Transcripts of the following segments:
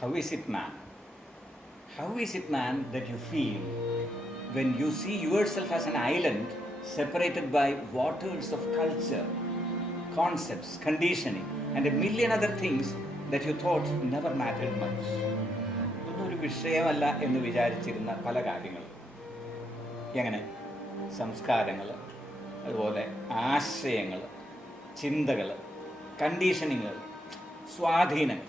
How is it, man? How is it, man, that you feel when you see yourself as an island separated by waters of culture, concepts, conditioning, and a million other things that you thought never mattered much? ഇതൊന്നും ഒരു വിഷയമല്ല എന്ന് വിചാരിച്ചിരുന്ന പല കാര്യങ്ങൾ, എങ്ങനെ സംസ്കാരങ്ങൾ, അതുപോലെ ആശയങ്ങൾ, ചിന്തകൾ, കണ്ടീഷനിങ്ങുകൾ, സ്വാധീനങ്ങൾ,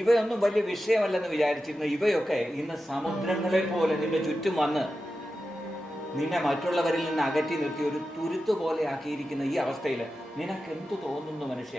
ഇവയൊന്നും വലിയ വിഷയമല്ലെന്ന് വിചാരിച്ചിരുന്ന ഇവയൊക്കെ ഇന്ന് സമുദ്രങ്ങളെ പോലെ നിന്റെ ചുറ്റും വന്ന് നിന്നെ മറ്റുള്ളവരിൽ നിന്ന് അകറ്റി നിർത്തി ഒരു തുരുത്ത് പോലെ ആക്കിയിരിക്കുന്ന ഈ അവസ്ഥയിൽ നിനക്ക് എന്തു തോന്നുന്നു മനുഷ്യ?